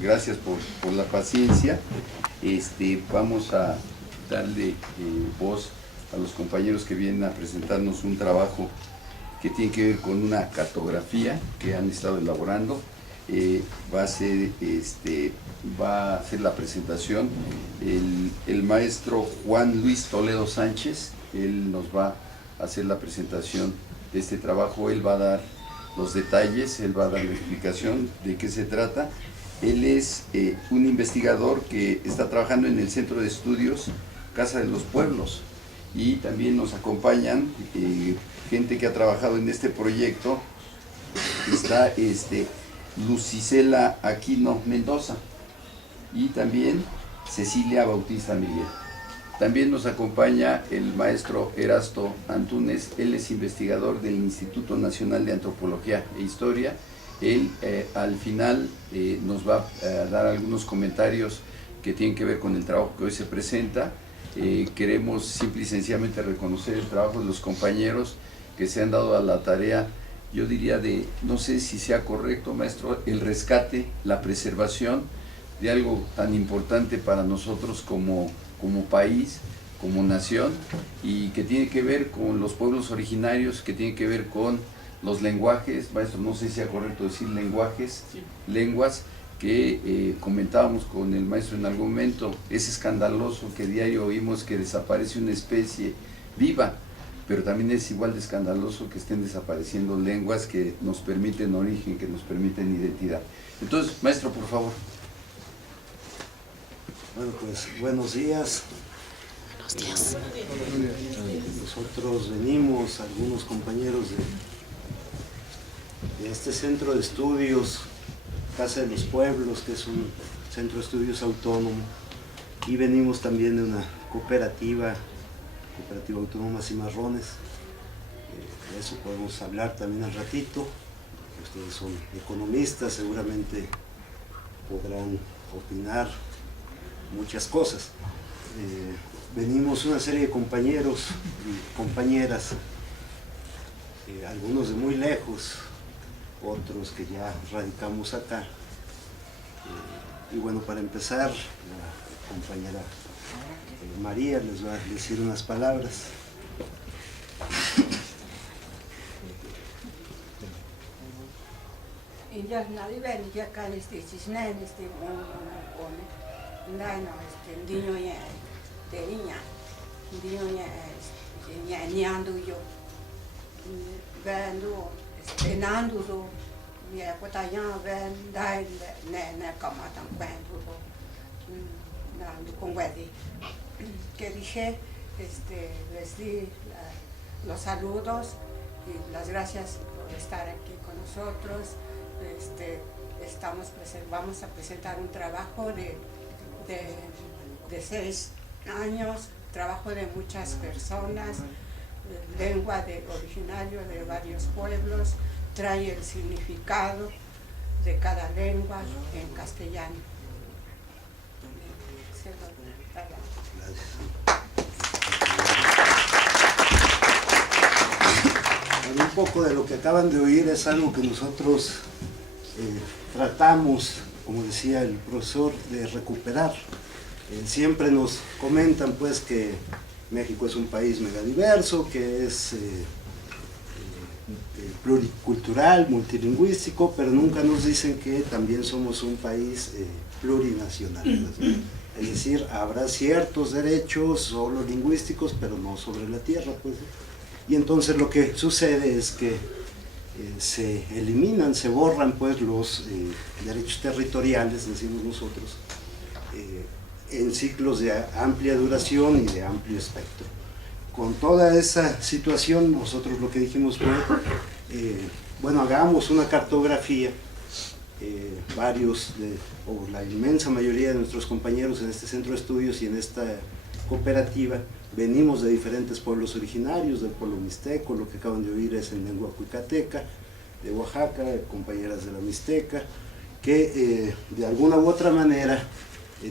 Gracias por la paciencia. Vamos a darle voz a los compañeros que vienen a presentarnos un trabajo que tiene que ver con una cartografía que han estado elaborando. Va a hacer la presentación el maestro Juan Luis Toledo Sánchez. Él nos va a hacer la presentación de este trabajo. Él va a dar los detalles, él va a dar la explicación de qué se trata. Él es un investigador que está trabajando en el Centro de Estudios Casa de los Pueblos, y también nos acompañan gente que ha trabajado en este proyecto. Está Lucicela Aquino Mendoza y también Cecilia Bautista Miguel. También nos acompaña el maestro Erasto Antúnez. Él es investigador del Instituto Nacional de Antropología e Historia. Él al final nos va a dar algunos comentarios que tienen que ver con el trabajo que hoy se presenta. Queremos simple y sencillamente reconocer el trabajo de los compañeros que se han dado a la tarea, yo diría no sé si sea correcto, maestro, el rescate, la preservación de algo tan importante para nosotros como país, como nación, y que tiene que ver con los pueblos originarios, que tiene que ver con los lenguajes, maestro, no sé si sea correcto decir lenguajes, sí. Lenguas, que comentábamos con el maestro en algún momento. Es escandaloso que diario oímos que desaparece una especie viva, pero también es igual de escandaloso que estén desapareciendo lenguas que nos permiten origen, que nos permiten identidad. Entonces, maestro, por favor. Bueno, pues buenos días. Buenos días. Nosotros venimos, algunos compañeros de este centro de estudios, Casa de los Pueblos, que es un centro de estudios autónomo, y venimos también de una cooperativa autónoma Cimarrones. De eso podemos hablar también al ratito. Ustedes son economistas, seguramente podrán opinar muchas cosas. Venimos una serie de compañeros y compañeras, algunos de muy lejos, otros que ya radicamos acá. Y bueno, para empezar, la compañera María les va a decir unas palabras. Que dije, les di los saludos y las gracias por estar aquí con nosotros. Vamos a presentar un trabajo de 6 años, trabajo de muchas personas, lengua originario de varios pueblos, trae el significado de cada lengua en castellano. Un poco de lo que acaban de oír es algo que nosotros tratamos, como decía el profesor, de recuperar. Siempre nos comentan pues que México es un país megadiverso, que es pluricultural, multilingüístico, pero nunca nos dicen que también somos un país plurinacional, ¿no? Es decir, habrá ciertos derechos solo lingüísticos, pero no sobre la tierra, pues. Y entonces lo que sucede es que se eliminan, se borran pues los derechos territoriales, decimos nosotros, en ciclos de amplia duración y de amplio espectro. Con toda esa situación, nosotros lo que dijimos fue, bueno, hagamos una cartografía. O la inmensa mayoría de nuestros compañeros en este centro de estudios y en esta cooperativa venimos de diferentes pueblos originarios, del pueblo mixteco, lo que acaban de oír es en lengua cuicateca, de Oaxaca, compañeras de la mixteca, que de alguna u otra manera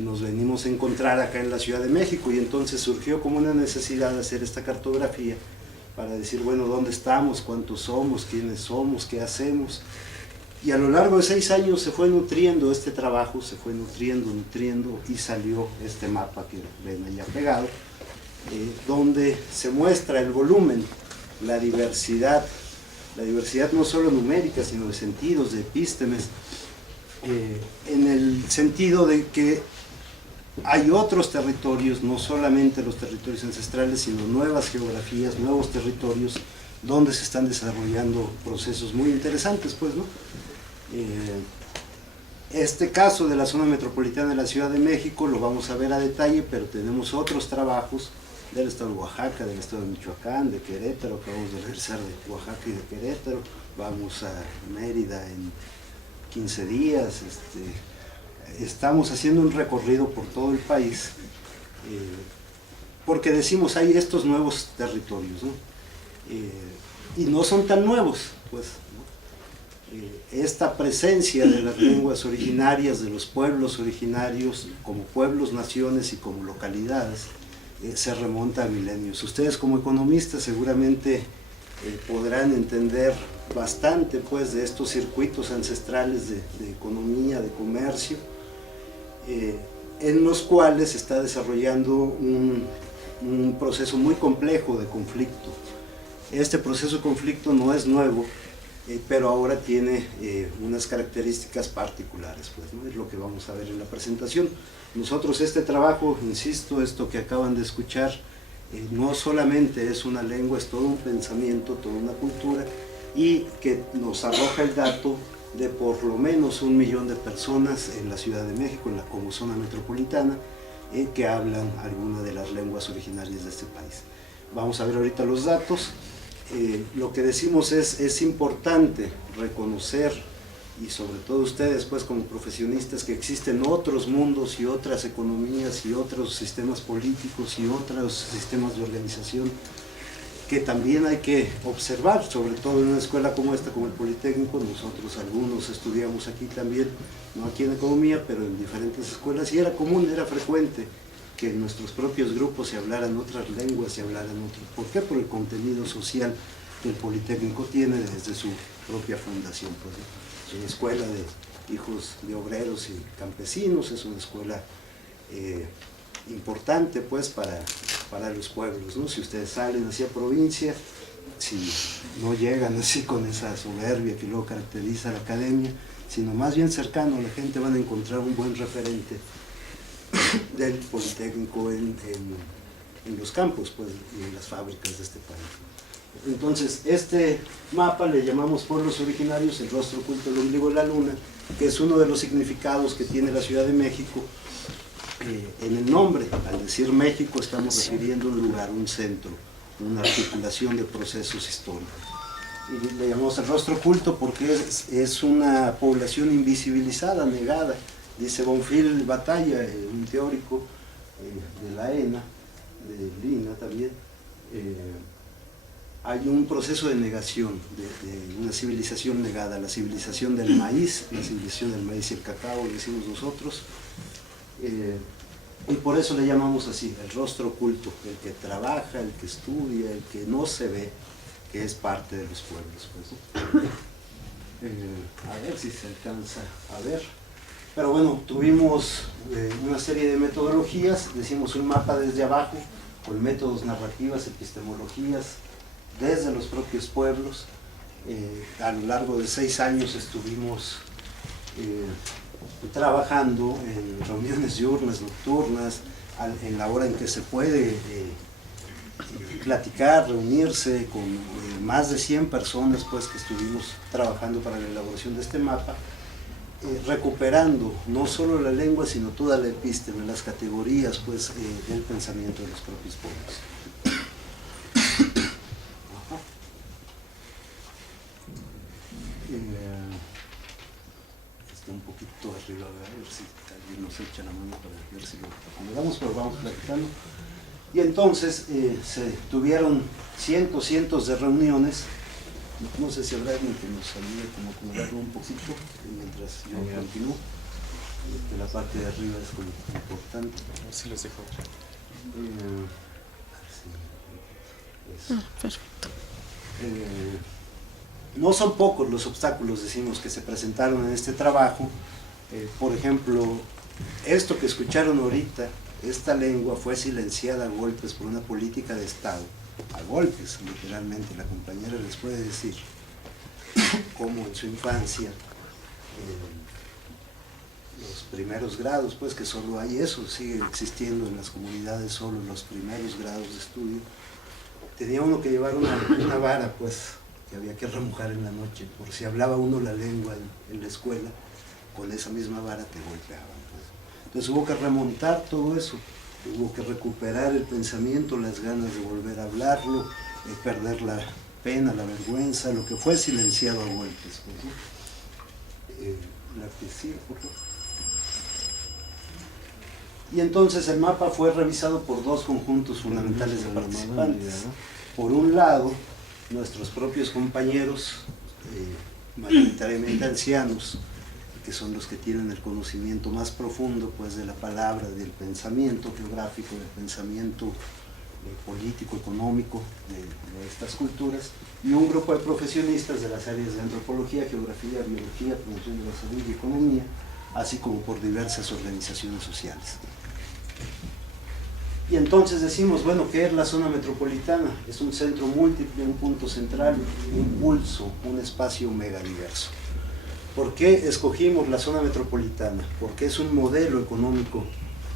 nos venimos a encontrar acá en la Ciudad de México, y entonces surgió como una necesidad de hacer esta cartografía para decir, bueno, ¿dónde estamos? ¿Cuántos somos? ¿Quiénes somos? ¿Qué hacemos? Y a lo largo de 6 años se fue nutriendo este trabajo, se fue nutriendo y salió este mapa que ven allá pegado, donde se muestra el volumen, la diversidad no solo numérica, sino de sentidos, de epístemes, en el sentido de que hay otros territorios, no solamente los territorios ancestrales, sino nuevas geografías, nuevos territorios, donde se están desarrollando procesos muy interesantes, pues, ¿no? Este caso de la zona metropolitana de la Ciudad de México lo vamos a ver a detalle, pero tenemos otros trabajos del estado de Oaxaca, del estado de Michoacán, de Querétaro, acabamos de regresar de Oaxaca y de Querétaro, vamos a Mérida en 15 días, estamos haciendo un recorrido por todo el país, porque decimos hay estos nuevos territorios, ¿no? Y no son tan nuevos, pues, ¿no? Esta presencia de las lenguas originarias, de los pueblos originarios, como pueblos, naciones y como localidades, se remonta a milenios. Ustedes como economistas seguramente podrán entender bastante, pues, de estos circuitos ancestrales de economía, de comercio, en los cuales se está desarrollando un proceso muy complejo de conflicto. Este proceso de conflicto no es nuevo, pero ahora tiene unas características particulares, pues, ¿no? Es lo que vamos a ver en la presentación. Nosotros este trabajo, insisto, esto que acaban de escuchar, no solamente es una lengua, es todo un pensamiento, toda una cultura, y que nos arroja el dato de por lo menos 1 millón de personas en la Ciudad de México, como zona metropolitana, que hablan alguna de las lenguas originarias de este país. Vamos a ver ahorita los datos. Lo que decimos es importante reconocer, y sobre todo ustedes, pues, como profesionistas, que existen otros mundos y otras economías y otros sistemas políticos y otros sistemas de organización que también hay que observar, sobre todo en una escuela como esta, como el Politécnico. Nosotros algunos estudiamos aquí también, no aquí en economía, pero en diferentes escuelas, y era común, era frecuente que en nuestros propios grupos se hablaran otras lenguas, se hablaran otros. ¿Por qué? Por el contenido social que el Politécnico tiene desde su propia fundación, pues, ¿no? Es una escuela de hijos de obreros y campesinos, es una escuela importante, pues, para los pueblos, ¿no? Si ustedes salen hacia provincia, si no llegan así con esa soberbia que luego caracteriza a la academia, sino más bien cercano a la gente, van a encontrar un buen referente del Politécnico en los campos, pues, y en las fábricas de este país. Entonces, este mapa le llamamos Pueblos Originarios, el rostro oculto, el ombligo de la luna, que es uno de los significados que tiene la Ciudad de México. En el nombre, al decir México, estamos refiriendo a un lugar, un centro, una articulación de procesos históricos. Y le llamamos el rostro oculto porque es una población invisibilizada, negada. Dice Bonfil Batalla, un teórico de la ENA, de Lina también, hay un proceso de negación, de una civilización negada, la civilización del maíz, la civilización del maíz y el cacao, decimos nosotros, y por eso le llamamos así, el rostro oculto, el que trabaja, el que estudia, el que no se ve, que es parte de los pueblos, pues. A ver si se alcanza a ver. Pero bueno, tuvimos una serie de metodologías, decimos un mapa desde abajo, con métodos, narrativas, epistemologías, desde los propios pueblos. A lo largo de 6 años estuvimos trabajando en reuniones diurnas, nocturnas, en la hora en que se puede platicar, reunirse con más de 100 personas, pues, que estuvimos trabajando para la elaboración de este mapa, recuperando no solo la lengua, sino toda la epísteme, las categorías, pues, del pensamiento de los propios pueblos. Está un poquito arriba, a ver si alguien nos echa la mano para ver si lo acomodamos, pero vamos platicando. Y entonces se tuvieron cientos de reuniones. No sé si habrá alguien que nos ayude como a acomodarlo un poquito mientras yo continúo. Que la parte de arriba es como importante. Sí, los dejo. Sí, Perfecto. No son pocos los obstáculos, decimos, que se presentaron en este trabajo. Por ejemplo, esto que escucharon ahorita, esta lengua fue silenciada a golpes por una política de Estado, a golpes, literalmente. La compañera les puede decir cómo en su infancia, los primeros grados, pues que solo hay eso, sigue existiendo en las comunidades solo los primeros grados de estudio, tenía uno que llevar una vara, pues, que había que remojar en la noche, por si hablaba uno la lengua en la escuela, con esa misma vara te golpeaban, pues. Entonces hubo que remontar todo eso, hubo que recuperar el pensamiento, las ganas de volver a hablarlo, perder la pena, la vergüenza, lo que fue silenciado a golpes, pues, ¿no? La que sí, por favor. Y entonces el mapa fue revisado por dos conjuntos fundamentales de participantes. Por un lado, nuestros propios compañeros, mayoritariamente ancianos, que son los que tienen el conocimiento más profundo, pues, de la palabra, del pensamiento geográfico, del pensamiento político, económico de estas culturas, y un grupo de profesionistas de las áreas de antropología, geografía, biología, promoción de la salud y economía, así como por diversas organizaciones sociales. Y entonces decimos, bueno, ¿qué es la zona metropolitana? Es un centro múltiple, un punto central, un pulso, un espacio megadiverso. ¿Por qué escogimos la zona metropolitana? Porque es un modelo económico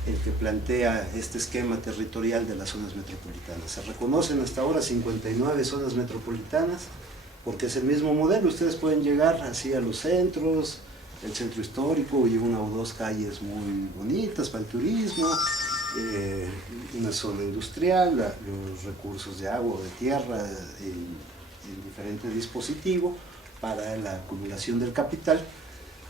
el que plantea este esquema territorial de las zonas metropolitanas. Se reconocen hasta ahora 59 zonas metropolitanas, porque es el mismo modelo. Ustedes pueden llegar así a los centros, el centro histórico y una o dos calles muy bonitas para el turismo, una zona industrial, los recursos de agua o de tierra en diferentes dispositivos para la acumulación del capital,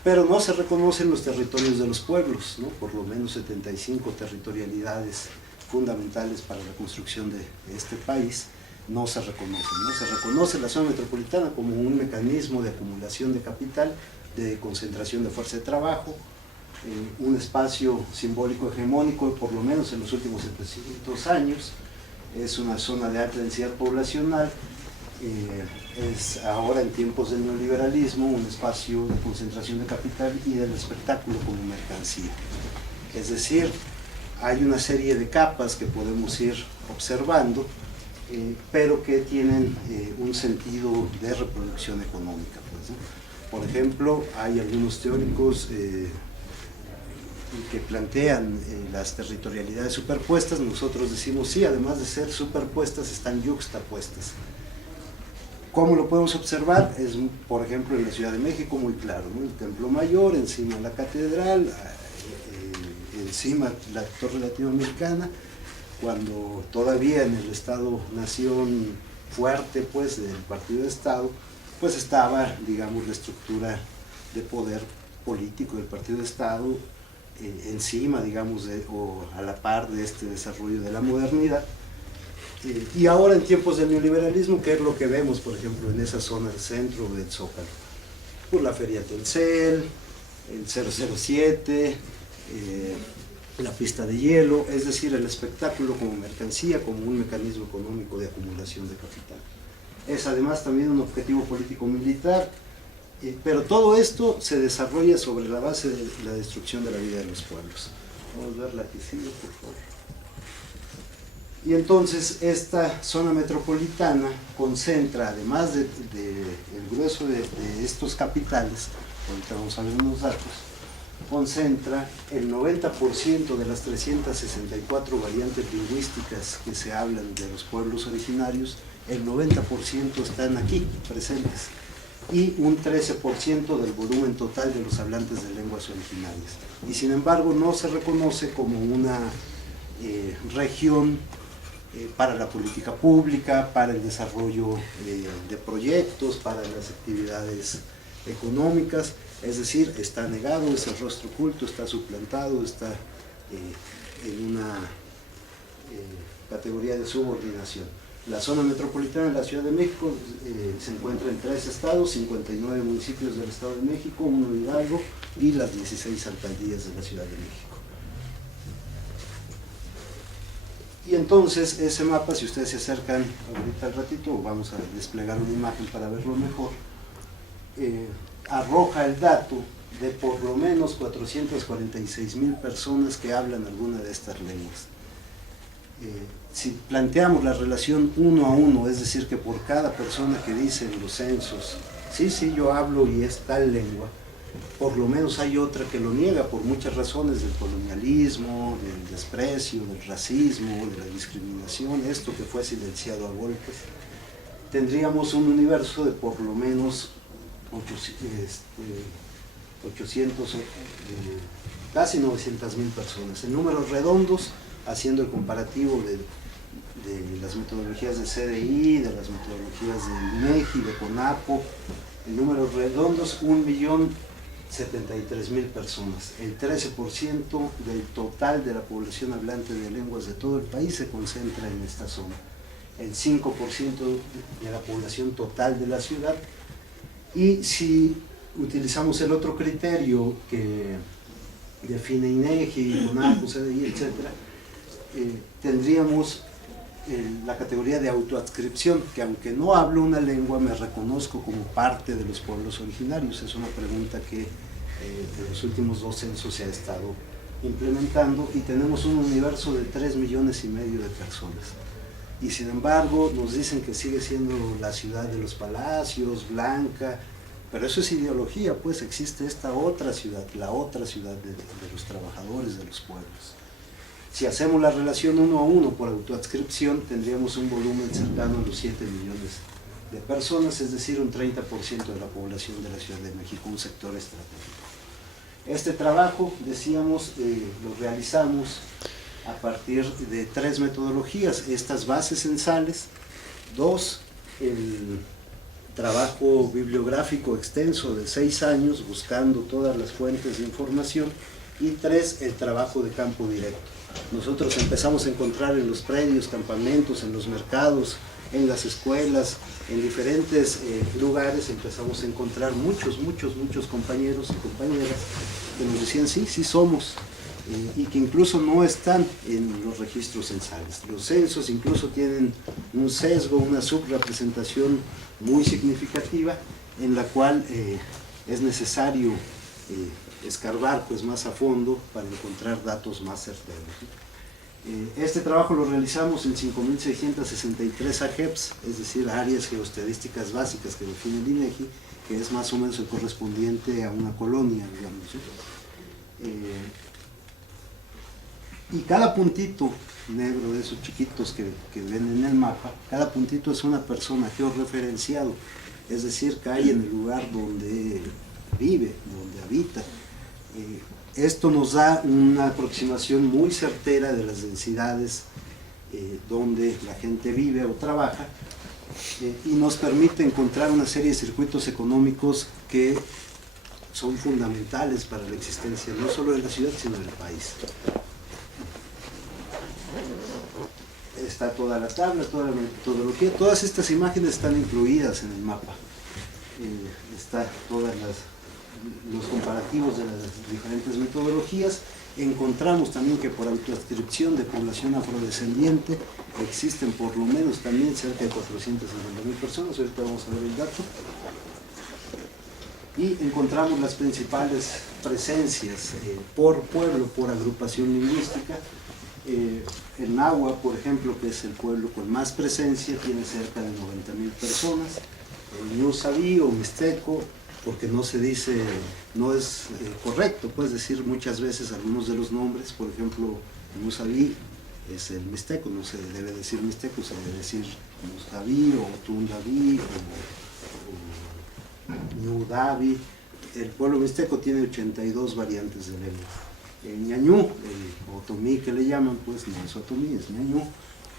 pero no se reconocen los territorios de los pueblos, ¿no? Por lo menos 75 territorialidades fundamentales para la construcción de este país no se reconocen, ¿no? Se reconoce la zona metropolitana como un mecanismo de acumulación de capital, de concentración de fuerza de trabajo, un espacio simbólico hegemónico, por lo menos en los últimos 700 años, es una zona de alta densidad poblacional, es ahora en tiempos del neoliberalismo un espacio de concentración de capital y del espectáculo como mercancía. Es decir, hay una serie de capas que podemos ir observando, pero que tienen un sentido de reproducción económica, pues, ¿no? Por ejemplo, hay algunos teóricos que plantean las territorialidades superpuestas. Nosotros decimos sí, además de ser superpuestas, están yuxtapuestas. ¿Cómo lo podemos observar? Es, por ejemplo, en la Ciudad de México muy claro, ¿no? El Templo Mayor, encima la Catedral, encima la Torre Latinoamericana, cuando todavía en el Estado-Nación fuerte, pues, del Partido de Estado, pues estaba, digamos, la estructura de poder político del Partido de Estado encima, digamos, o a la par de este desarrollo de la modernidad. Y ahora en tiempos del neoliberalismo, ¿qué es lo que vemos, por ejemplo, en esa zona del centro del Zócalo? Pues la Feria Telcel, el 007, la pista de hielo, es decir, el espectáculo como mercancía, como un mecanismo económico de acumulación de capital. Es además también un objetivo político-militar, pero todo esto se desarrolla sobre la base de la destrucción de la vida de los pueblos. Vamos a ver la que sigue, por favor. Y entonces esta zona metropolitana concentra, además del grueso de estos capitales, ahorita vamos a ver unos datos, concentra el 90% de las 364 variantes lingüísticas que se hablan de los pueblos originarios, el 90% están aquí presentes, y un 13% del volumen total de los hablantes de lenguas originarias. Y sin embargo no se reconoce como una región para la política pública, para el desarrollo de proyectos, para las actividades económicas, es decir, está negado, ese rostro oculto, está suplantado, está en una categoría de subordinación. La zona metropolitana de la Ciudad de México se encuentra en 3 estados, 59 municipios del Estado de México, 1 Hidalgo y las 16 alcaldías de la Ciudad de México. Y entonces ese mapa, si ustedes se acercan ahorita al ratito, vamos a desplegar una imagen para verlo mejor, arroja el dato de por lo menos 446,000 personas que hablan alguna de estas lenguas. Si planteamos la relación 1 a 1, es decir, que por cada persona que dice en los censos, sí, yo hablo y es tal lengua, por lo menos hay otra que lo niega por muchas razones, del colonialismo, del desprecio, del racismo, de la discriminación, esto que fue silenciado a golpes. Tendríamos un universo de por lo menos 800, casi 900,000 personas. En números redondos, haciendo el comparativo de las metodologías de CDI, de las metodologías de INEGI, de CONAPO, en números redondos, 1,073,000 personas. El 13% del total de la población hablante de lenguas de todo el país se concentra en esta zona. El 5% de la población total de la ciudad. Y si utilizamos el otro criterio que define INEGI, CONAPO, CDI, etc., tendríamos la categoría de autoadscripción, que aunque no hablo una lengua, me reconozco como parte de los pueblos originarios. Es una pregunta que en los últimos 2 censos se ha estado implementando, y tenemos un universo de 3,5 millones de personas. Y sin embargo nos dicen que sigue siendo la ciudad de los palacios, blanca, pero eso es ideología, pues existe esta otra ciudad, la otra ciudad de los trabajadores, de los pueblos. Si hacemos la relación 1 a 1 por autoadscripción, tendríamos un volumen cercano a los 7 millones de personas, es decir, un 30% de la población de la Ciudad de México, un sector estratégico. Este trabajo, decíamos, lo realizamos a partir de 3 metodologías: estas bases censales, 2, el trabajo bibliográfico extenso de 6 años buscando todas las fuentes de información, y 3, el trabajo de campo directo. Nosotros empezamos a encontrar en los predios, campamentos, en los mercados, en las escuelas, en diferentes lugares, empezamos a encontrar muchos compañeros y compañeras que nos decían sí somos, y que incluso no están en los registros censales. Los censos incluso tienen un sesgo, una subrepresentación muy significativa, en la cual es necesario escarbar pues más a fondo para encontrar datos más certeros. Este trabajo lo realizamos en 5,663 AGEPs, es decir, áreas geoestadísticas básicas que define el INEGI, que es más o menos el correspondiente a una colonia, digamos. Y cada puntito negro de esos chiquitos que ven en el mapa, cada puntito es una persona georreferenciado, es decir, cae en el lugar donde vive, donde habita. Esto nos da una aproximación muy certera de las densidades donde la gente vive o trabaja, y nos permite encontrar una serie de circuitos económicos que son fundamentales para la existencia no solo de la ciudad, sino del país. Está toda la tabla, toda la metodología, todas estas imágenes están incluidas en el mapa. Está todos los comparativos de las diferentes metodologías. Encontramos también que por autoadscripción de población afrodescendiente existen por lo menos también cerca de 450,000 personas, ahorita vamos a ver el dato. Y encontramos las principales presencias por pueblo, por agrupación lingüística. El Nahua, por ejemplo, que es el pueblo con más presencia, tiene cerca de 90,000 personas. El Ñusaví o Mixteco, porque no se dice, no es correcto, puedes decir muchas veces algunos de los nombres, por ejemplo, Ñusaví es el Mixteco, no se debe decir Mixteco, se debe decir Ñusaví o Tundaví o Ñudaví. El pueblo mixteco tiene 82 variantes de lengua. El ñañú, el otomí que le llaman, pues no es otomí, es ñañú,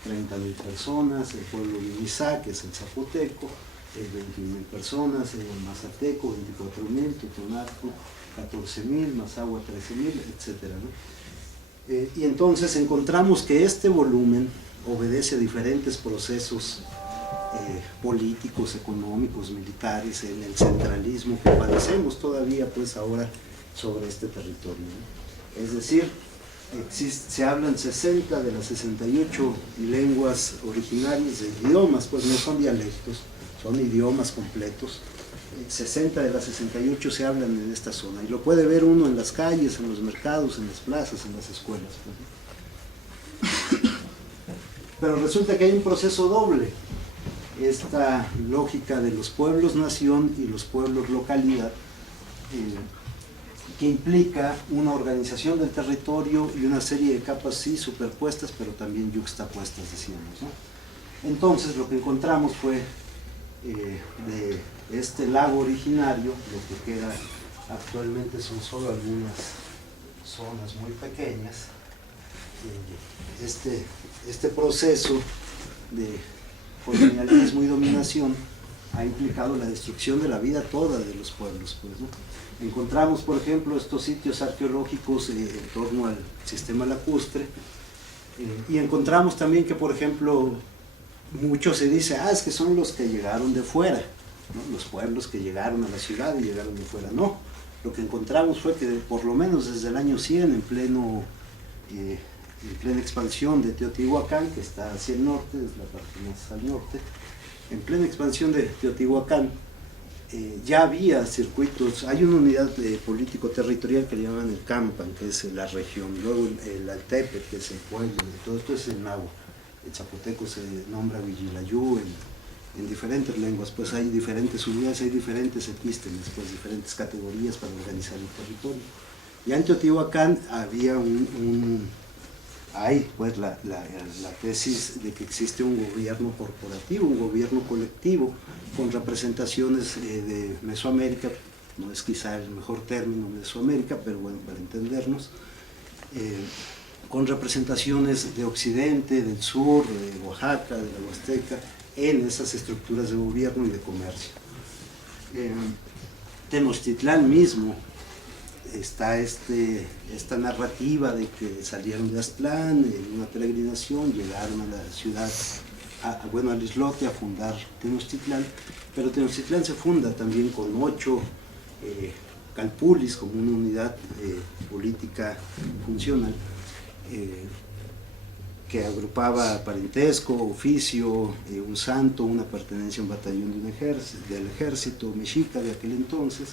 30,000 personas. El pueblo mimizá, que es el zapoteco, 21,000 personas. El mazateco, 24,000, totonaco, 14,000, mazahua, 13,000, etc., ¿no? Y entonces encontramos que este volumen obedece a diferentes procesos políticos, económicos, militares, en el centralismo que padecemos todavía pues ahora sobre este territorio, ¿no? Es decir, se hablan 60 de las 68 lenguas originarias de idiomas, pues no son dialectos, son idiomas completos, 60 de las 68 se hablan en esta zona, y lo puede ver uno en las calles, en los mercados, en las plazas, en las escuelas. Pero resulta que hay un proceso doble, esta lógica de los pueblos-nación y los pueblos-localidad, que implica una organización del territorio y una serie de capas sí superpuestas, pero también yuxtapuestas, decíamos, ¿no? Entonces lo que encontramos fue de este lago originario, lo que queda actualmente son solo algunas zonas muy pequeñas. Este proceso de colonialismo y dominación ha implicado la destrucción de la vida toda de los pueblos, pues, ¿no? Encontramos, por ejemplo, estos sitios arqueológicos en torno al sistema lacustre, y encontramos también que, por ejemplo, mucho se dice, es que son los que llegaron de fuera, ¿no? Los pueblos que llegaron a la ciudad y llegaron de fuera. No, lo que encontramos fue que por lo menos desde el año 100, en plena expansión de Teotihuacán, que está hacia el norte, es la parte más al norte, en plena expansión de Teotihuacán, ya había circuitos. Hay una unidad político-territorial que le llaman el Campan, que es la región, luego el Altepe, que es el pueblo, todo esto es el Nahua. El zapoteco se nombra Vigilayú en diferentes lenguas, pues hay diferentes unidades, hay diferentes epístemes, pues diferentes categorías para organizar el territorio. Ya en Teotihuacán había hay pues la tesis de que existe un gobierno corporativo, un gobierno colectivo, con representaciones de Mesoamérica, no es quizá el mejor término Mesoamérica, pero bueno, para entendernos, con representaciones de Occidente, del sur, de Oaxaca, de la Huasteca, en esas estructuras de gobierno y de comercio. Tenochtitlán mismo está esta narrativa de que salieron de Aztlán en una peregrinación, llegaron a la ciudad, al islote, a fundar Tenochtitlán, pero Tenochtitlán se funda también con 8 calpulis como una unidad política funcional, que agrupaba parentesco, oficio, un santo, una pertenencia a un batallón del ejército mexica de aquel entonces,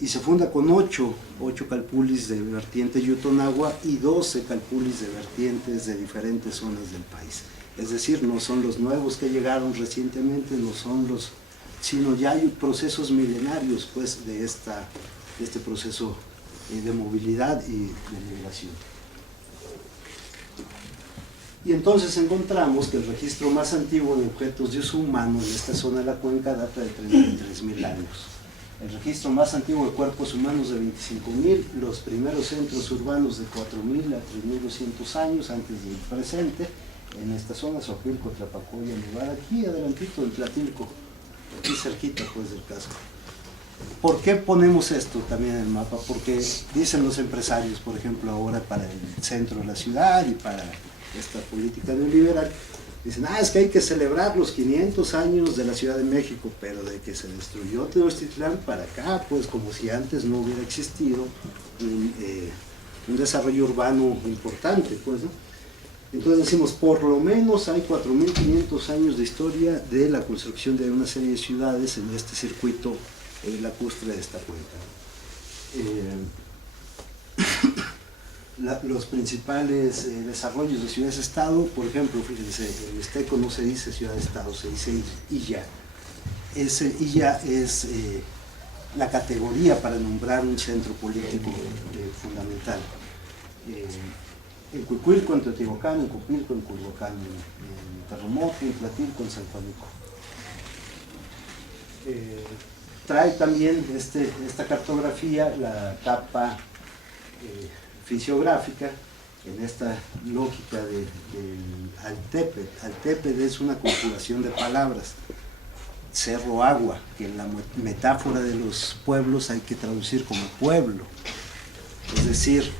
y se funda con 8 calpulis de vertiente Yutonagua y 12 calpulis de vertientes de diferentes zonas del país. Es decir, no son los nuevos que llegaron recientemente, no son sino ya hay procesos milenarios pues de este proceso de movilidad y de migración. Y entonces encontramos que el registro más antiguo de objetos de uso humano en esta zona de la cuenca data de 33.000 años. El registro más antiguo de cuerpos humanos de 25.000, los primeros centros urbanos de 4.000 a 3.200 años antes del presente, en esta zona, Xochimilco, Tlapacoya, lugar aquí adelantito en Tlatilco, aquí cerquita pues del casco. ¿Por qué ponemos esto también en el mapa? Porque dicen los empresarios, por ejemplo, ahora para el centro de la ciudad y para esta política neoliberal, dicen, es que hay que celebrar los 500 años de la Ciudad de México, pero de que se destruyó Tenochtitlán para acá, pues como si antes no hubiera existido un desarrollo urbano importante, pues, ¿no? Entonces decimos, por lo menos hay 4.500 años de historia de la construcción de una serie de ciudades en este circuito lacustre de esta cuenca. Los principales desarrollos de ciudades-estado, por ejemplo, fíjense, en mixteco no se dice ciudad-estado, se dice illa. Ese illa es la categoría para nombrar un centro político fundamental. En Cuicuilco, en Teotihuacán, en Copilco, en Culhuacán, en Terremoto, en Tlatilco, en San Juanico. Trae también esta cartografía, la capa fisiográfica, en esta lógica del Altepe. Altepe es una conjugación de palabras. Cerro Agua, que en la metáfora de los pueblos hay que traducir como pueblo. Es decir,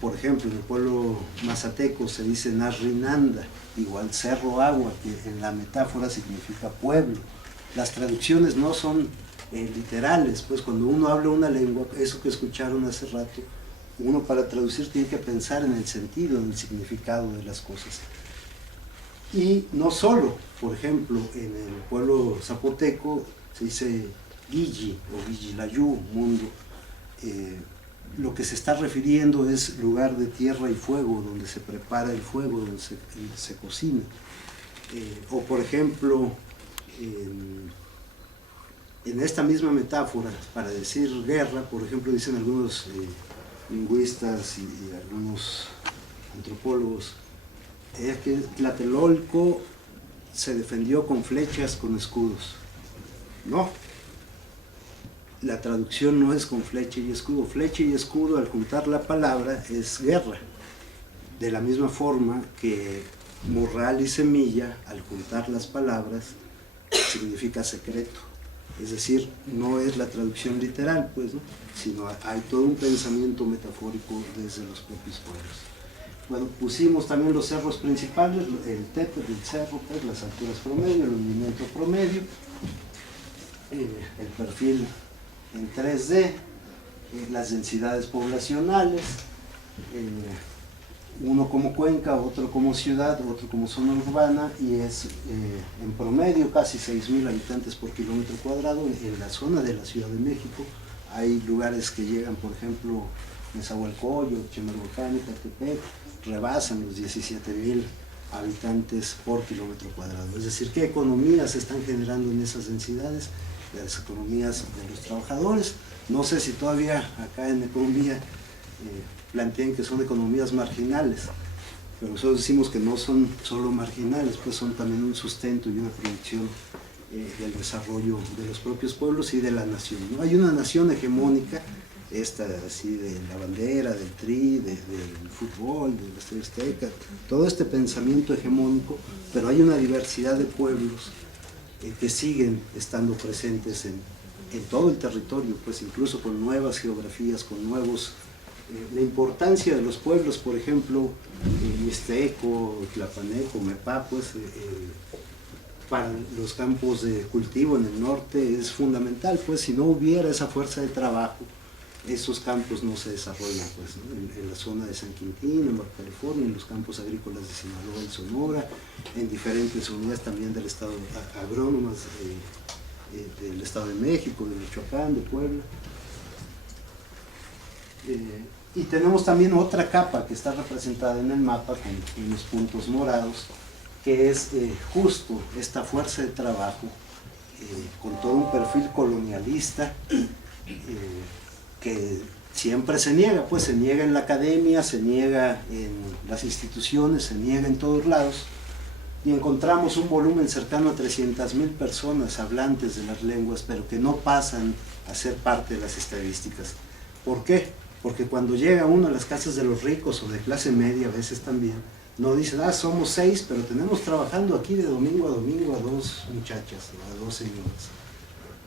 por ejemplo, en el pueblo mazateco se dice Narrinanda, igual Cerro Agua, que en la metáfora significa pueblo. Las traducciones no son literales, pues cuando uno habla una lengua, eso que escucharon hace rato, uno para traducir tiene que pensar en el sentido, en el significado de las cosas. Y no solo, por ejemplo, en el pueblo zapoteco se dice Gigi o Vigilayú, mundo. Lo que se está refiriendo es lugar de tierra y fuego, donde se prepara el fuego, donde se cocina. O por ejemplo, en esta misma metáfora, para decir guerra, por ejemplo, dicen algunos lingüistas y algunos antropólogos, es que Tlatelolco se defendió con flechas, con escudos. No, la traducción no es con flecha y escudo. Flecha y escudo, al juntar la palabra, es guerra. De la misma forma que morral y semilla, al juntar las palabras, significa secreto. Es decir, no es la traducción literal, pues, ¿no? Sino hay todo un pensamiento metafórico desde los propios pueblos. Bueno, pusimos también los cerros principales, el tepe del cerro, pues, las alturas promedio, el hundimiento promedio, el perfil en 3D, las densidades poblacionales, uno como cuenca, otro como ciudad, otro como zona urbana, y es en promedio casi 6.000 habitantes por kilómetro cuadrado en la zona de la Ciudad de México. Hay lugares que llegan, por ejemplo, Nezahualcóyotl, Chimalhuacán, Ecatepec, rebasan los 17.000 habitantes por kilómetro cuadrado. Es decir, ¿qué economías se están generando en esas densidades? Las economías de los trabajadores. No sé si todavía acá en economía plantean que son economías marginales, pero nosotros decimos que no son solo marginales, pues son también un sustento y una proyección del desarrollo de los propios pueblos y de la nación, ¿no? Hay una nación hegemónica, esta así de la bandera, del tri, del fútbol, del Estadio Azteca, todo este pensamiento hegemónico, pero hay una diversidad de pueblos que siguen estando presentes en todo el territorio, pues incluso con nuevas geografías, con nuevos... la importancia de los pueblos, por ejemplo, Mixteco, Tlapaneco, Mepá, pues para los campos de cultivo en el norte es fundamental, pues si no hubiera esa fuerza de trabajo, esos campos no se desarrollan, pues, ¿no? En la zona de San Quintín, en Baja California, en los campos agrícolas de Sinaloa y Sonora, en diferentes unidades también del estado, agrónomas del Estado de México, de Michoacán, de Puebla. Y tenemos también otra capa que está representada en el mapa con unos puntos morados, que es justo esta fuerza de trabajo con todo un perfil colonialista que siempre se niega, pues se niega en la academia, se niega en las instituciones, se niega en todos lados, y encontramos un volumen cercano a 300.000 personas hablantes de las lenguas, pero que no pasan a ser parte de las estadísticas. ¿Por qué? Porque cuando llega uno a las casas de los ricos o de clase media, a veces también, no dicen, somos 6, pero tenemos trabajando aquí de domingo a domingo a 2 muchachas, a 2 señoras.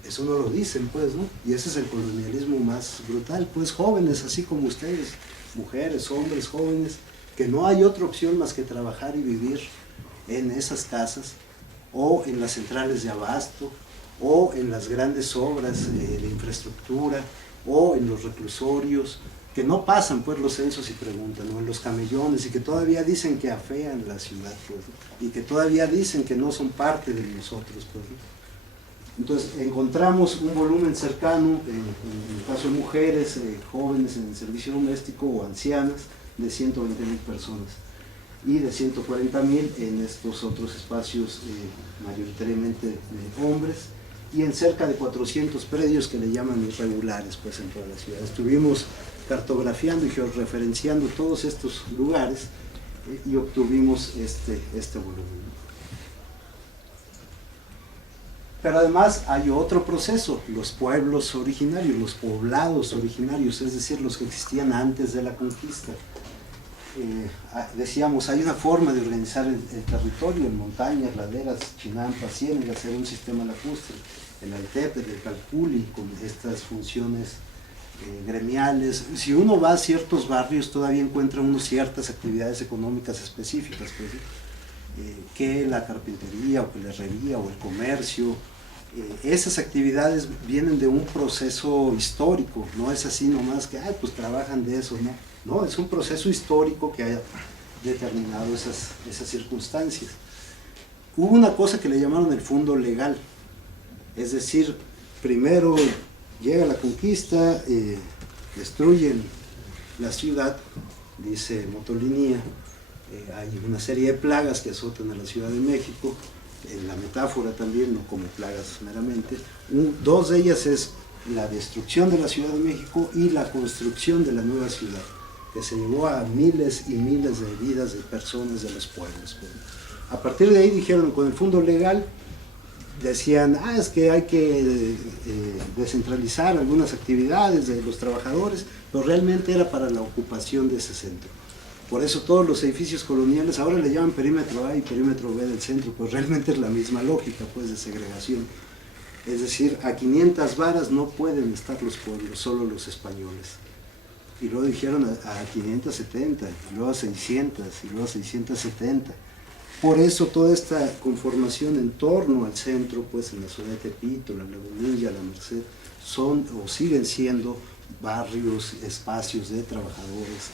Eso no lo dicen, pues, ¿no? Y ese es el colonialismo más brutal, pues, jóvenes, así como ustedes, mujeres, hombres, jóvenes, que no hay otra opción más que trabajar y vivir en esas casas, o en las centrales de abasto, o en las grandes obras de infraestructura, o en los reclusorios, que no pasan pues los censos y preguntan, o en los camellones, y que todavía dicen que afean la ciudad, pues, ¿no? Y que todavía dicen que no son parte de nosotros, pues, ¿no? Entonces encontramos un volumen cercano, en el caso de mujeres, jóvenes en el servicio doméstico o ancianas, de 120.000 personas, y de 140.000 en estos otros espacios mayoritariamente de hombres, y en cerca de 400 predios que le llaman irregulares, pues, en toda la ciudad. Estuvimos cartografiando y georreferenciando todos estos lugares y obtuvimos este volumen. Pero además hay otro proceso, los pueblos originarios, los poblados originarios, es decir, los que existían antes de la conquista. Decíamos, hay una forma de organizar el territorio en montañas, laderas, chinampas, ciénegas, hacer un sistema lacustre, el Altepe, el Calculi, con estas funciones gremiales. Si uno va a ciertos barrios, todavía encuentra uno ciertas actividades económicas específicas, pues, que la carpintería o que la herrería o el comercio. Esas actividades vienen de un proceso histórico, no es así nomás que pues trabajan de eso, no, es un proceso histórico que ha determinado esas circunstancias. Hubo una cosa que le llamaron el fondo legal. Es decir, primero llega la conquista, destruyen la ciudad, dice Motolinía, hay una serie de plagas que azotan a la Ciudad de México, en la metáfora también, no como plagas meramente. Dos de ellas es la destrucción de la Ciudad de México y la construcción de la nueva ciudad, que se llevó a miles y miles de vidas de personas de los pueblos. A partir de ahí dijeron, con el fondo legal, decían, es que hay que descentralizar algunas actividades de los trabajadores, pero realmente era para la ocupación de ese centro. Por eso todos los edificios coloniales ahora le llaman perímetro A y perímetro B del centro, pues realmente es la misma lógica pues de segregación. Es decir, a 500 varas no pueden estar los pueblos, solo los españoles. Y luego dijeron a 570, y luego a 600, y luego a 670. Por eso toda esta conformación en torno al centro, pues en la zona de Tepito, la Lagunilla, la Merced, son o siguen siendo barrios, espacios de trabajadores.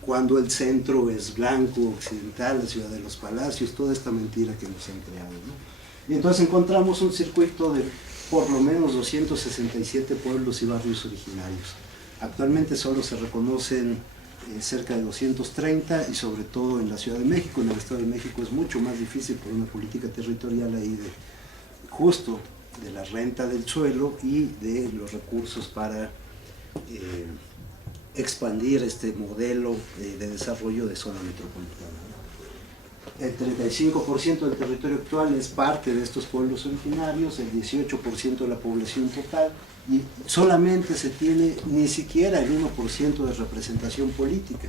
Cuando el centro es blanco, occidental, la ciudad de los palacios, toda esta mentira que nos han creado, ¿no? Y entonces encontramos un circuito de por lo menos 267 pueblos y barrios originarios. Actualmente solo se reconocen cerca de 230 y sobre todo en la Ciudad de México. En el Estado de México es mucho más difícil por una política territorial ahí de justo de la renta del suelo y de los recursos para expandir este modelo de desarrollo de zona metropolitana. El 35% del territorio actual es parte de estos pueblos originarios, el 18% de la población total, y solamente se tiene ni siquiera el 1% de representación política.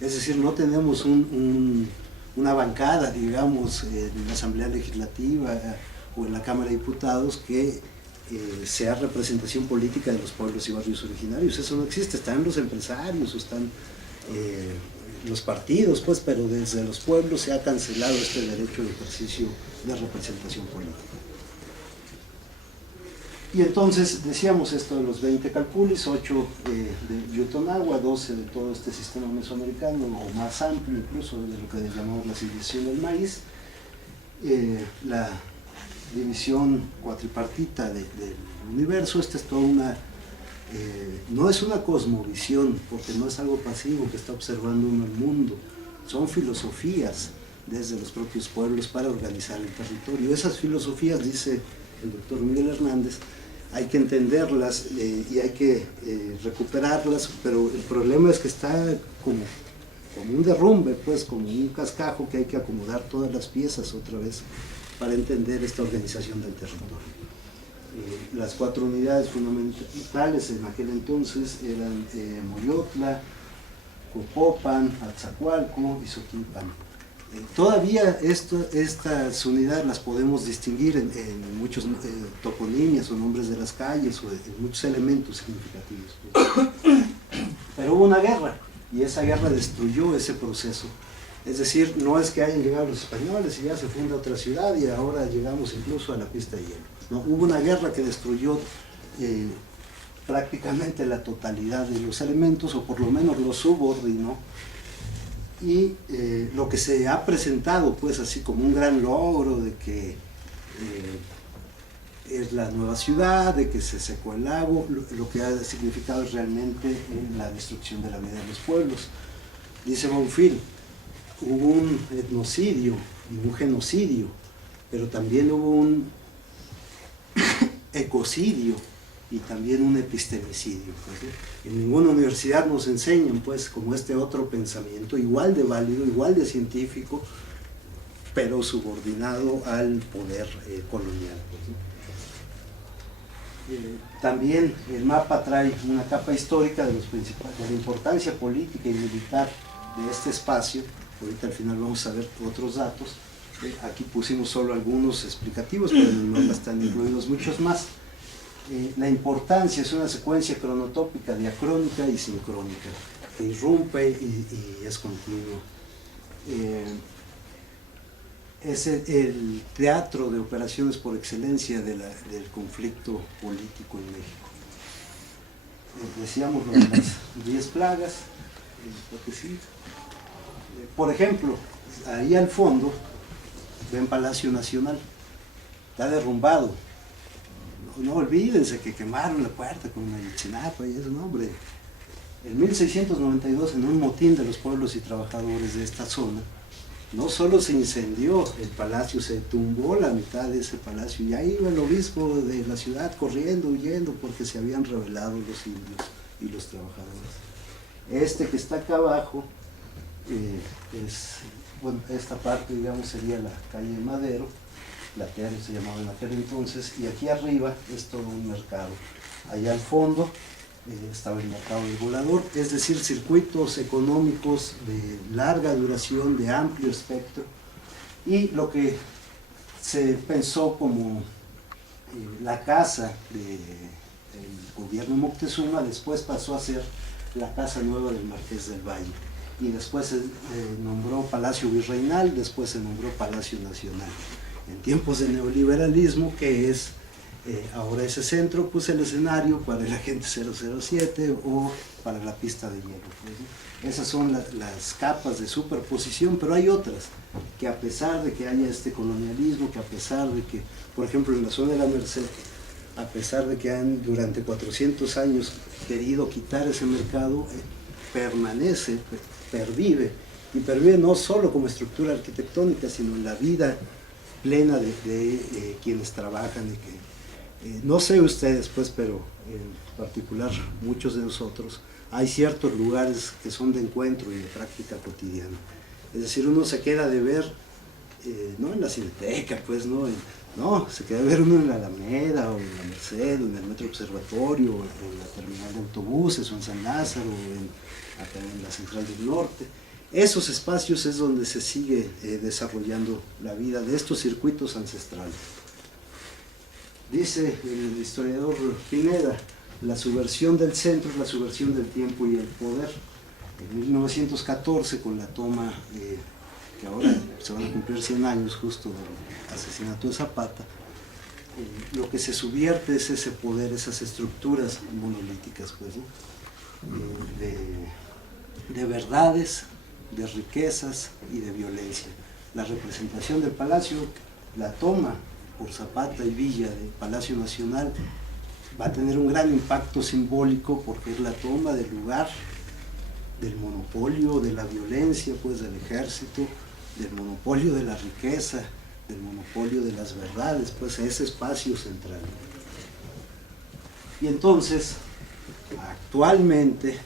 Es decir, no tenemos una bancada, digamos, en la Asamblea Legislativa o en la Cámara de Diputados que sea representación política de los pueblos y barrios originarios. Eso no existe. Están los empresarios, están los partidos, pues, pero desde los pueblos se ha cancelado este derecho de ejercicio de representación política. Y entonces decíamos esto de los 20 calpulis, 8 de Yotonagua, 12 de todo este sistema mesoamericano, o más amplio incluso de lo que llamamos la civilización del maíz, la división cuatripartita del universo. Esta es toda una, no es una cosmovisión, porque no es algo pasivo que está observando uno el mundo, son filosofías desde los propios pueblos para organizar el territorio. Esas filosofías, dice el doctor Miguel Hernández, hay que entenderlas y hay que recuperarlas, pero el problema es que está como un derrumbe, pues como un cascajo que hay que acomodar todas las piezas otra vez para entender esta organización del territorio. Las 4 unidades fundamentales en aquel entonces eran Moyotla, Copopan, Atzacualco y Soquilpan. Todavía estas unidades las podemos distinguir en muchos toponimias o nombres de las calles o en muchos elementos significativos. Pero hubo una guerra y esa guerra destruyó ese proceso. Es decir, no es que hayan llegado los españoles y ya se funda otra ciudad y ahora llegamos incluso a la pista de hielo. No, hubo una guerra que destruyó prácticamente la totalidad de los elementos, o por lo menos los subordinó. Y lo que se ha presentado pues así como un gran logro de que es la nueva ciudad, de que se secó el lago, lo que ha significado es realmente la destrucción de la vida de los pueblos. Dice Bonfil, hubo un etnocidio y un genocidio, pero también hubo un ecocidio y también un epistemicidio. Pues, en ninguna universidad nos enseñan pues como este otro pensamiento, igual de válido, igual de científico, pero subordinado al poder colonial. Pues, ¿no? También el mapa trae una capa histórica de la importancia política y militar de este espacio. Ahorita al final vamos a ver otros datos. Aquí pusimos solo algunos explicativos, pero en el mapa están incluidos muchos más. La importancia es una secuencia cronotópica, diacrónica y sincrónica, que irrumpe y es continuo. Es el teatro de operaciones por excelencia del conflicto político en México. Decíamos lo de las 10 plagas, porque sí. Por ejemplo, ahí al fondo ven Palacio Nacional, está derrumbado. no olvídense que quemaron la puerta con Ayotzinapa y eso, no, hombre. En 1692, en un motín de los pueblos y trabajadores de esta zona, no solo se incendió el palacio, se tumbó la mitad de ese palacio y ahí iba el obispo de la ciudad corriendo, huyendo, porque se habían rebelado los indios y los trabajadores. Este que está acá abajo, bueno, esta parte, digamos, sería la calle Madero, Platero se llamaba en aquel entonces, y aquí arriba es todo un mercado. Allá al fondo estaba el mercado del Volador, es decir, circuitos económicos de larga duración, de amplio espectro, y lo que se pensó como la casa del gobierno Moctezuma después pasó a ser la casa nueva del Marqués del Valle, y después se nombró Palacio Virreinal, después se nombró Palacio Nacional. En tiempos de neoliberalismo, que es ahora ese centro, pues el escenario para el agente 007 o para la pista de hielo. Pues, esas son las capas de superposición, pero hay otras, que a pesar de que haya este colonialismo, que a pesar de que, por ejemplo, en la zona de la Merced, a pesar de que han durante 400 años querido quitar ese mercado, permanece, pervive, y pervive no solo como estructura arquitectónica, sino en la vida plena de quienes trabajan y que no sé ustedes, pues, pero en particular muchos de nosotros, hay ciertos lugares que son de encuentro y de práctica cotidiana. Es decir, uno se queda de ver, no en la Cineteca, pues, no, se queda de ver uno en la Alameda, o en la Merced, o en el Metro Observatorio, o en la terminal de autobuses, o en San Lázaro, o acá en la Central del Norte. Esos espacios es donde se sigue desarrollando la vida de estos circuitos ancestrales. Dice el historiador Pineda, la subversión del centro es la subversión del tiempo y el poder. En 1914, con la toma, que ahora se van a cumplir 100 años justo del asesinato de Zapata, lo que se subvierte es ese poder, esas estructuras monolíticas, pues, ¿no? De verdades, de riquezas y de violencia. La representación del palacio, la toma por Zapata y Villa del Palacio Nacional, va a tener un gran impacto simbólico porque es la toma del lugar, del monopolio, de la violencia, pues, del ejército, del monopolio de la riqueza, del monopolio de las verdades, pues, ese espacio central. Y entonces, actualmente,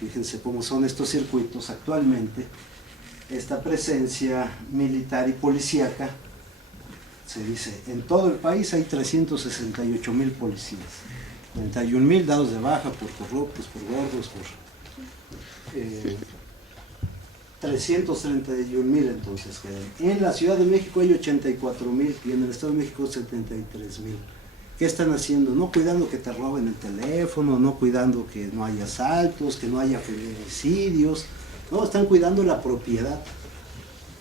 fíjense cómo son estos circuitos, actualmente, esta presencia militar y policíaca, se dice, en todo el país hay 368,000 policías, 31,000 dados de baja por corruptos, por gordos, por 331,000 entonces quedan. En la Ciudad de México hay 84,000 y en el Estado de México 73,000. ¿Qué están haciendo? No cuidando que te roben el teléfono, no cuidando que no haya asaltos, que no haya feminicidios, no, están cuidando la propiedad,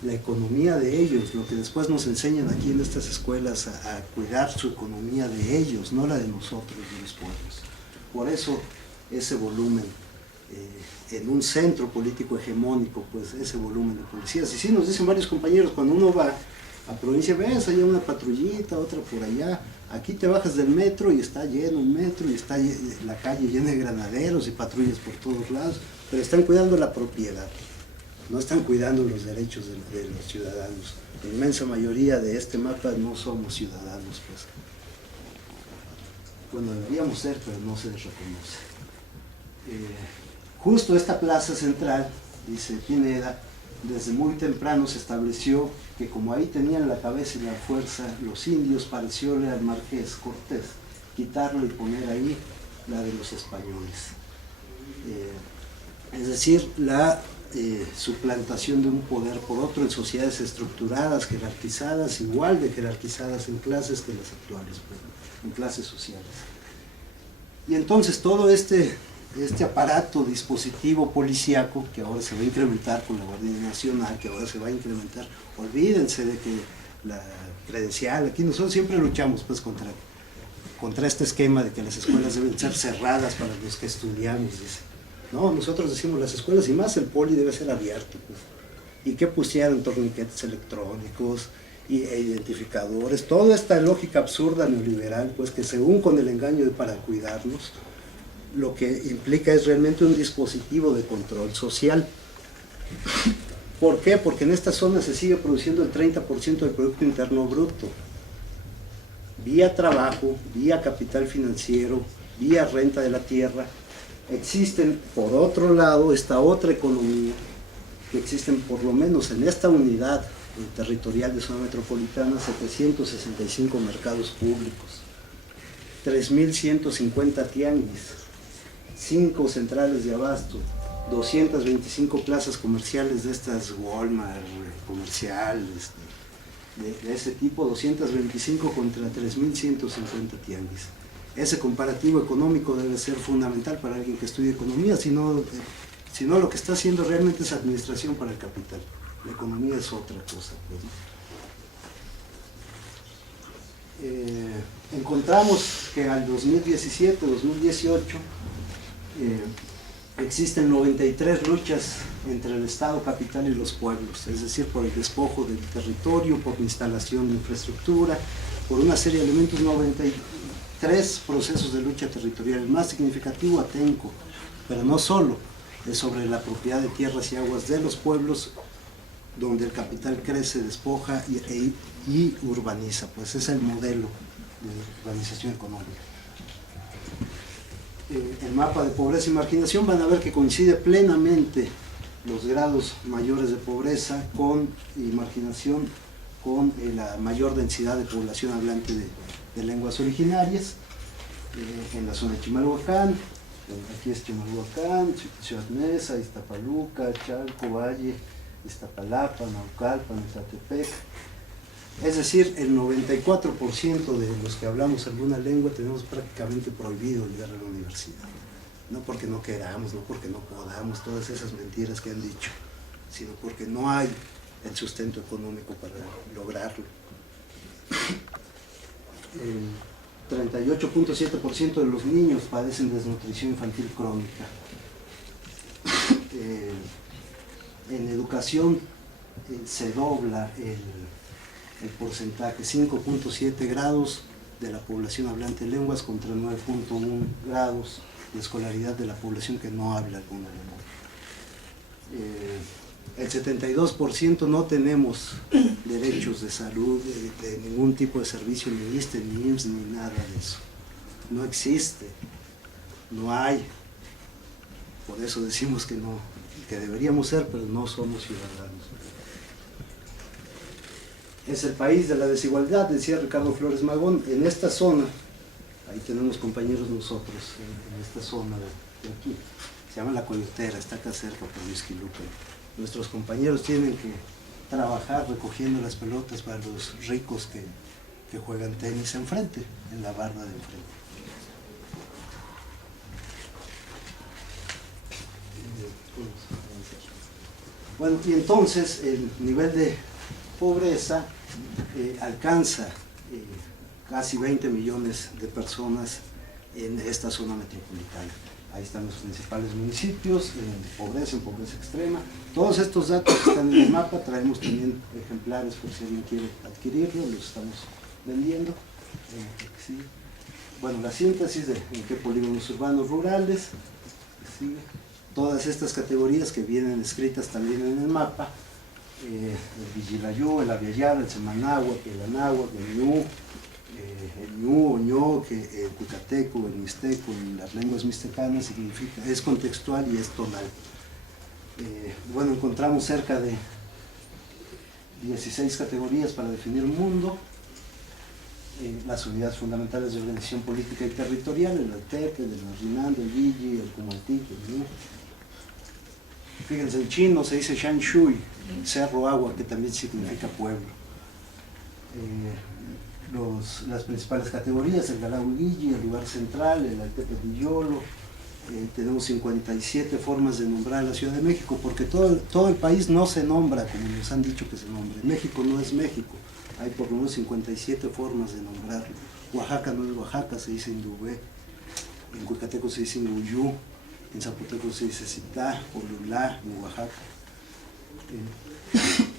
la economía de ellos, lo que después nos enseñan aquí en estas escuelas a cuidar su economía de ellos, no la de nosotros, de los pueblos. Por eso ese volumen, en un centro político hegemónico, pues ese volumen de policías. Y sí nos dicen varios compañeros, cuando uno va a provincia, ves allá una patrullita, otra por allá, aquí te bajas del metro y está lleno el metro y está la calle llena de granaderos y patrullas por todos lados, pero están cuidando la propiedad, no están cuidando los derechos de los ciudadanos. La inmensa mayoría de este mapa no somos ciudadanos, pues. Bueno, deberíamos ser, pero no se les reconoce. Justo esta plaza central, dice Pineda, desde muy temprano se estableció que como ahí tenían la cabeza y la fuerza los indios, parecióle al marqués Cortés quitarlo y poner ahí la de los españoles. Es decir, la suplantación de un poder por otro en sociedades estructuradas, jerarquizadas, igual de jerarquizadas en clases que las actuales, pues, en clases sociales. Y entonces todo este aparato, dispositivo policíaco, que ahora se va a incrementar con la Guardia Nacional, que ahora se va a incrementar, olvídense de que la credencial, aquí nosotros siempre luchamos, pues, contra este esquema de que las escuelas deben ser cerradas para los que estudiamos, dice. No, nosotros decimos las escuelas y más el poli debe ser abierto, pues. ¿Y qué pusieron? Torniquetes electrónicos, e identificadores, toda esta lógica absurda neoliberal, pues que según con el engaño para cuidarnos, lo que implica es realmente un dispositivo de control social. ¿Por qué? Porque en esta zona se sigue produciendo el 30% del Producto Interno Bruto, vía trabajo, vía capital financiero, vía renta de la tierra. Existen, por otro lado, esta otra economía, que existen por lo menos en esta unidad territorial de zona metropolitana 765 mercados públicos, 3.150 tianguis, 5 centrales de abasto, 225 plazas comerciales de estas Walmart, comerciales, de ese tipo, 225 contra 3.150 tianguis. Ese comparativo económico debe ser fundamental para alguien que estudie economía, si no lo que está haciendo realmente es administración para el capital. La economía es otra cosa, pues, ¿no? Encontramos que al 2017, 2018, existen 93 luchas entre el Estado capital y los pueblos, es decir, por el despojo del territorio, por la instalación de infraestructura, por una serie de elementos. 93 procesos de lucha territorial. El más significativo, Atenco, pero no solo, es sobre la propiedad de tierras y aguas de los pueblos, donde el capital crece, despoja y urbaniza, pues es el modelo de urbanización económica. El mapa de pobreza y marginación, van a ver que coincide plenamente los grados mayores de pobreza y marginación con la mayor densidad de población hablante de lenguas originarias. En la zona de Chimalhuacán, aquí es Chimalhuacán, Ciudad Neza, Iztapaluca, Chalco, Valle, Iztapalapa, Naucalpan, Ecatepec. Es decir, el 94% de los que hablamos alguna lengua tenemos prácticamente prohibido llegar a la universidad. No porque no queramos, no porque no podamos, todas esas mentiras que han dicho, sino porque no hay el sustento económico para lograrlo. El 38.7% de los niños padecen desnutrición infantil crónica. En educación se dobla el porcentaje, 5.7 grados de la población hablante de lenguas contra 9.1 grados de escolaridad de la población que no habla alguna lengua. El 72% no tenemos derechos de salud, de ningún tipo de servicio, ni ISSSTE, ni IMSS, ni nada de eso. No existe, no hay. Por eso decimos que no, que deberíamos ser, pero no somos ciudadanos. Es el país de la desigualdad, decía Ricardo Flores Magón. En esta zona, ahí tenemos compañeros nosotros, en esta zona de aquí, se llama La Coyotera, está acá cerca por Mixquilucan. Nuestros compañeros tienen que trabajar recogiendo las pelotas para los ricos que juegan tenis enfrente, en la barda de enfrente. Bueno, y entonces el nivel de pobreza alcanza casi 20 millones de personas en esta zona metropolitana. Ahí están los principales municipios, en pobreza extrema. Todos estos datos están en el mapa, traemos también ejemplares por si alguien quiere adquirirlo, los estamos vendiendo. Sí. Bueno, la síntesis de en qué polígonos urbanos rurales, sí. Todas estas categorías que vienen escritas también en el mapa, el Vigilayú, el Aviala, el Semanagua, el Anáhuac, el Ñu, Oñoque, el Cucateco, el Mixteco, las lenguas mixtecanas, significa, es contextual y es tonal. Bueno, encontramos cerca de 16 categorías para definir un mundo, las unidades fundamentales de organización política y territorial, el Altepe, el Rinando, el Guille, el Cumaltic, el Ñu. Fíjense, en chino se dice Shan Shui, cerro agua, que también significa pueblo. Las principales categorías, el Galahuiguille, el lugar central, el Altepe de Yolo. Tenemos 57 formas de nombrar a la Ciudad de México, porque todo el país no se nombra como nos han dicho que se nombre. México no es México, hay por lo menos 57 formas de nombrarlo. Oaxaca no es Oaxaca, se dice Indubé. En Cuicateco se dice Inguyú, en Zapoteco se dice Citá, Olulá, en Oaxaca.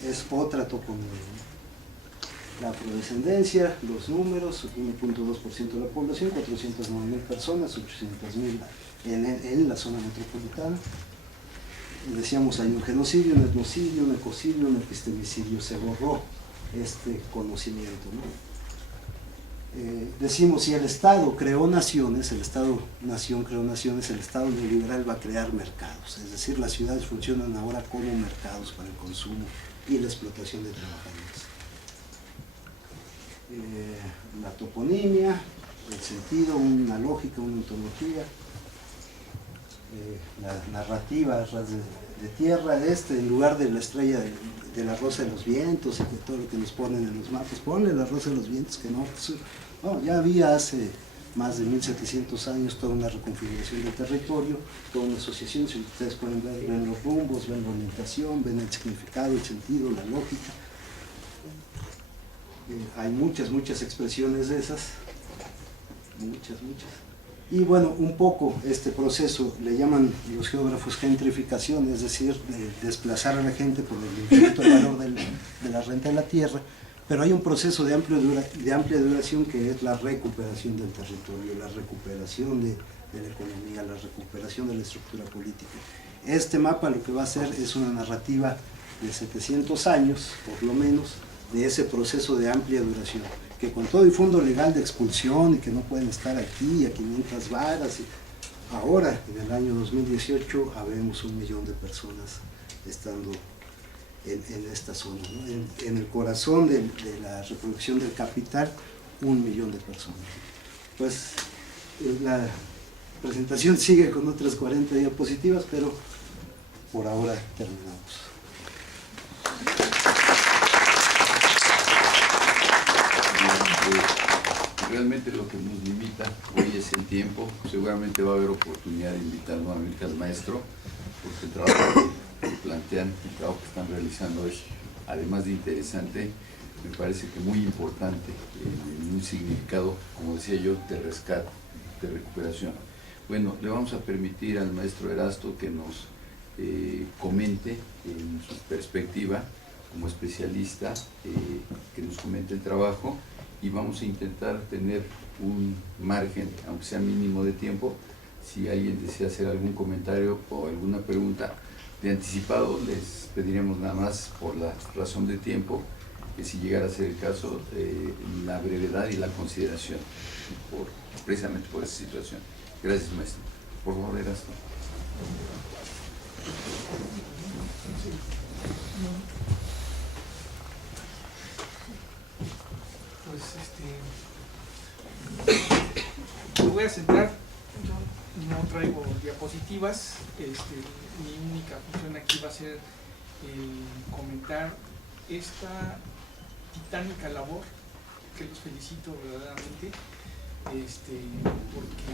Es otra toponimia. La afrodescendencia, los números, 1.2% de la población, 409.000 personas, 800.000 en la zona metropolitana. Decíamos, hay un genocidio, un etnocidio, un ecocidio, un epistemicidio. Se borró este conocimiento, ¿no? Decimos, si el Estado creó naciones, el Estado-nación creó naciones, el Estado neoliberal va a crear mercados. Es decir, las ciudades funcionan ahora como mercados para el consumo y la explotación de trabajadores. La toponimia, el sentido, una lógica, una ontología, la narrativa a ras de tierra, en lugar de la estrella de la rosa de los vientos y que todo lo que nos ponen en los mapas, ponle la rosa de los vientos, que no, ya había hace más de 1700 años toda una reconfiguración del territorio, toda una asociación. Si ustedes pueden ver, ven los rumbos, ven la orientación, ven el significado, el sentido, la lógica. Hay muchas expresiones de esas, muchas. Y bueno, un poco este proceso le llaman los geógrafos gentrificación, es decir, desplazar a la gente por el incremento del valor de la renta de la tierra, pero hay un proceso de amplia duración que es la recuperación del territorio, la recuperación de la economía, la recuperación de la estructura política. Este mapa lo que va a hacer es una narrativa de 700 años, por lo menos, de ese proceso de amplia duración, que con todo el fondo legal de expulsión y que no pueden estar aquí a 500 varas, ahora en el año 2018 habemos 1 millón de personas estando en esta zona, ¿no? En el corazón de la reproducción del capital, 1 millón de personas. Pues la presentación sigue con otras 40 diapositivas, pero por ahora terminamos. Realmente lo que nos limita hoy es el tiempo. Seguramente va a haber oportunidad de invitar nuevamente al maestro, porque el trabajo que plantean, el trabajo que están realizando es, además de interesante, me parece que muy importante, en un significado, como decía yo, de rescate, de recuperación. Bueno, le vamos a permitir al maestro Erasto que nos comente en su perspectiva como especialista, que nos comente el trabajo, y vamos a intentar tener un margen, aunque sea mínimo de tiempo. Si alguien desea hacer algún comentario o alguna pregunta de anticipado, les pediremos nada más, por la razón de tiempo, que si llegara a ser el caso, la brevedad y la consideración, precisamente por esa situación. Gracias, maestro. Por favor, Erasto. Me voy a centrar, yo no traigo diapositivas, mi única función aquí va a ser comentar esta titánica labor, que los felicito verdaderamente, porque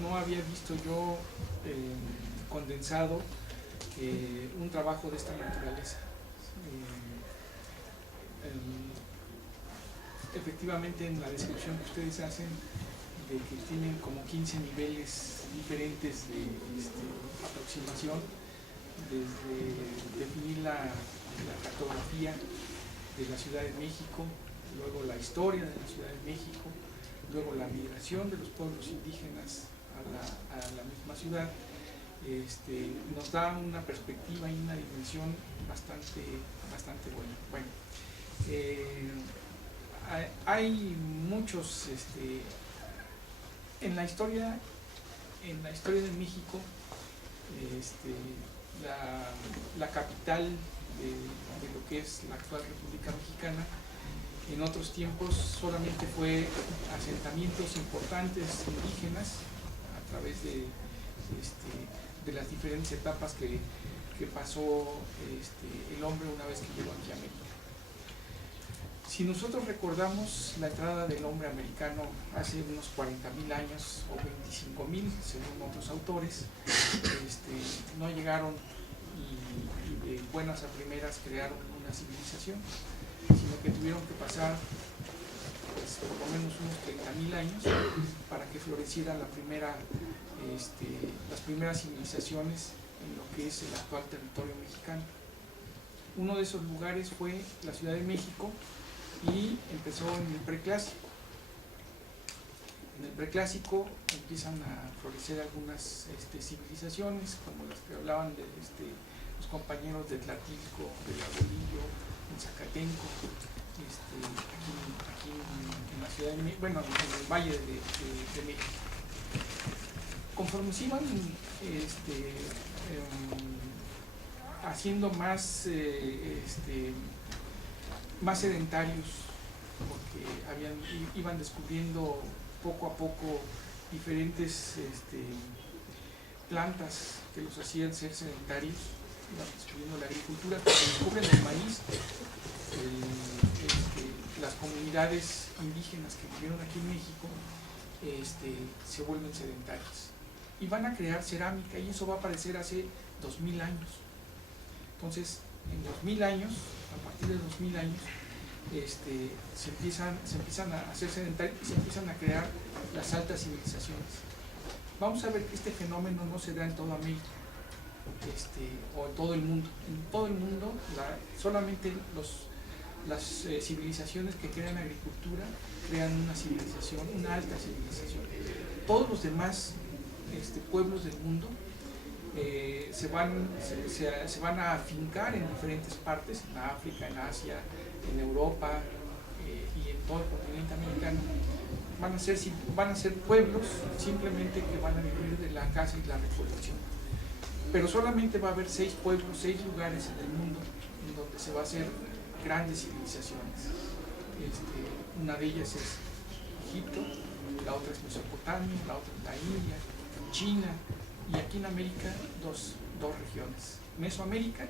no había visto yo condensado un trabajo de esta naturaleza. Efectivamente, en la descripción que ustedes hacen, de que tienen como 15 niveles diferentes de aproximación, desde definir la cartografía de la Ciudad de México, luego la historia de la Ciudad de México, luego la migración de los pueblos indígenas a la misma ciudad, nos da una perspectiva y una dimensión bastante buena. Bueno, hay muchos, en la historia de México, la capital de lo que es la actual República Mexicana, en otros tiempos solamente fue asentamientos importantes indígenas a través de las diferentes etapas que pasó el hombre una vez que llegó aquí a México. Si nosotros recordamos la entrada del hombre americano hace unos 40.000 años o 25.000, según otros autores, no llegaron y de buenas a primeras crearon una civilización, sino que tuvieron que pasar pues, por lo menos unos 30.000 años para que floreciera las primeras civilizaciones en lo que es el actual territorio mexicano. Uno de esos lugares fue la Ciudad de México, y empezó en el preclásico. En el preclásico empiezan a florecer algunas civilizaciones, como las que hablaban de los compañeros de Tlatilco, de Labolillo, en Zacatenco, aquí en la ciudad de México, bueno, en el Valle de México. Conforme se iban haciendo más sedentarios, porque iban descubriendo poco a poco diferentes plantas que los hacían ser sedentarios, iban descubriendo la agricultura, cuando descubren el maíz, las comunidades indígenas que vivieron aquí en México se vuelven sedentarias y van a crear cerámica, y eso va a aparecer hace 2000 años. Entonces, en 2000 años, a partir de 2000 años, se empiezan a hacer sedentarios y se empiezan a crear las altas civilizaciones. Vamos a ver que este fenómeno no se da en toda América o en todo el mundo. En todo el mundo, solamente las civilizaciones que crean agricultura crean una civilización, una alta civilización. Todos los demás pueblos del mundo se van a afincar en diferentes partes, en África, en Asia, en Europa y en todo el continente americano. Van a ser pueblos simplemente que van a vivir de la caza y la recolección. Pero solamente va a haber 6 pueblos, 6 lugares en el mundo en donde se va a hacer grandes civilizaciones. Una de ellas es Egipto, la otra es Mesopotamia, la otra es la India, China, y aquí en América dos regiones. Mesoamérica,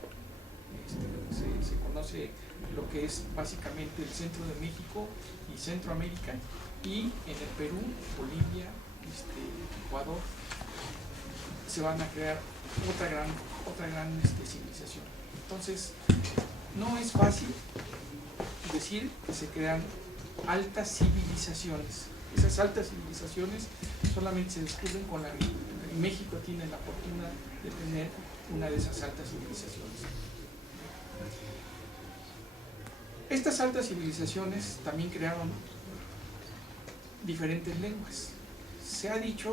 se conoce lo que es básicamente el centro de México y Centroamérica, y en el Perú, Bolivia, Ecuador, se van a crear otra gran civilización. Entonces, no es fácil decir que se crean altas civilizaciones. Esas altas civilizaciones solamente se descubren con la agricultura. Y México tiene la fortuna de tener una de esas altas civilizaciones. Estas altas civilizaciones también crearon diferentes lenguas. Se ha dicho